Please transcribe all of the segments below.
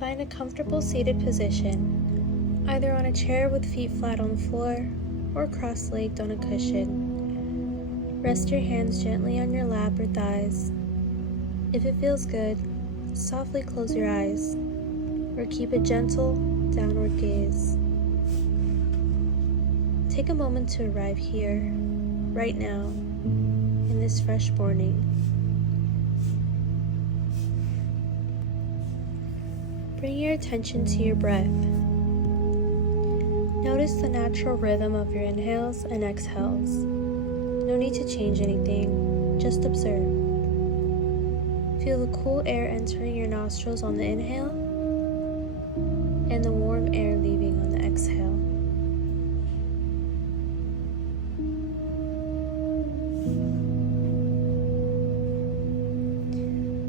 Find a comfortable seated position, either on a chair with feet flat on the floor or cross-legged on a cushion. Rest your hands gently on your lap or thighs. If it feels good, softly close your eyes or keep a gentle downward gaze. Take a moment to arrive here, right now, in this fresh morning. Bring your attention to your breath. Notice the natural rhythm of your inhales and exhales. No need to change anything, just observe. Feel the cool air entering your nostrils on the inhale and the warm air leaving on the exhale.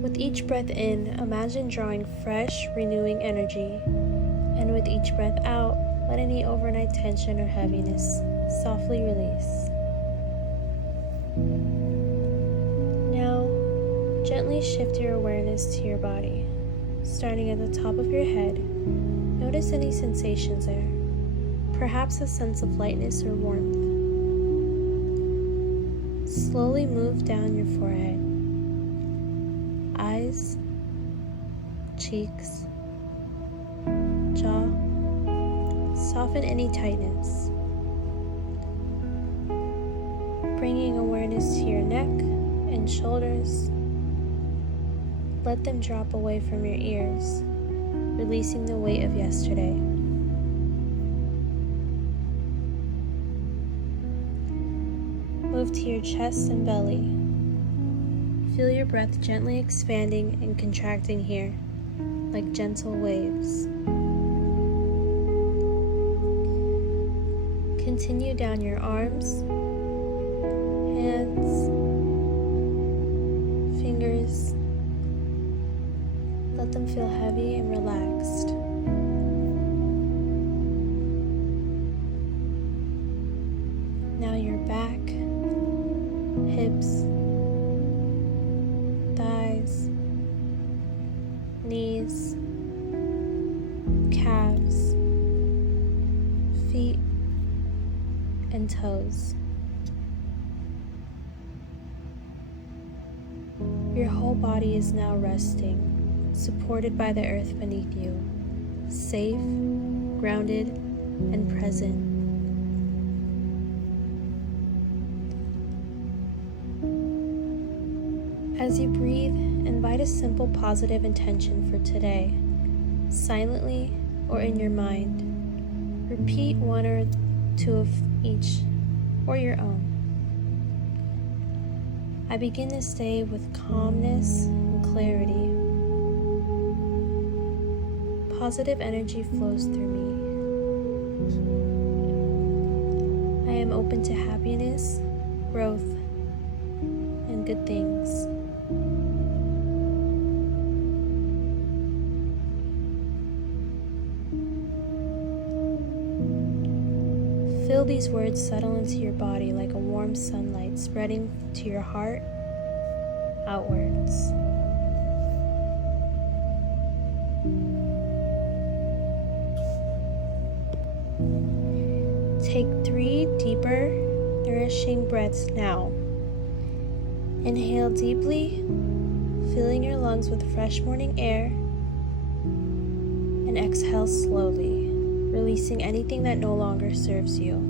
With each breath in, imagine drawing fresh, renewing energy, and with each breath out, let any overnight tension or heaviness softly release. Now, gently shift your awareness to your body. Starting at the top of your head, notice any sensations there, perhaps a sense of lightness or warmth. Slowly move down your forehead, eyes, cheeks, jaw. Soften any tightness. Bringing awareness to your neck and shoulders. Let them drop away from your ears, releasing the weight of yesterday. Move to your chest and belly. Feel your breath gently expanding and contracting here, like gentle waves. Continue down your arms, hands, fingers. Let them feel heavy and relaxed. Now your back, hips, thighs, knees, calves, feet, and toes. Your whole body is now resting, supported by the earth beneath you, safe, grounded, and present. As you breathe, invite a simple positive intention for today, silently or in your mind. Repeat one or two of each, or your own. I begin this day with calmness and clarity. Positive energy flows through me. I am open to happiness, growth, and good things. Feel these words settle into your body like a warm sunlight spreading to your heart outwards. Take 3 deeper, nourishing breaths now. Inhale deeply, filling your lungs with fresh morning air, and exhale slowly, releasing anything that no longer serves you.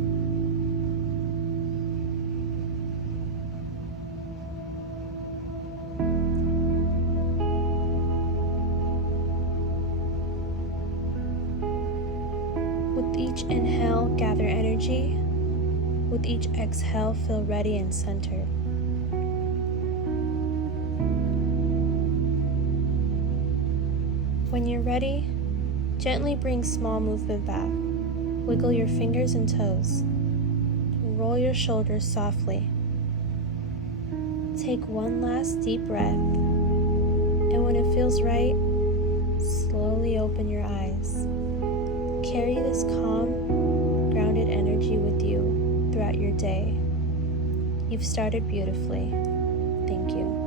With each inhale, gather energy. With each exhale, feel ready and centered. When you're ready, gently bring small movement back. Wiggle your fingers and toes. Roll your shoulders softly. Take one last deep breath, and when it feels right, slowly open your eyes. Carry this calm, grounded energy with you throughout your day. You've started beautifully. Thank you.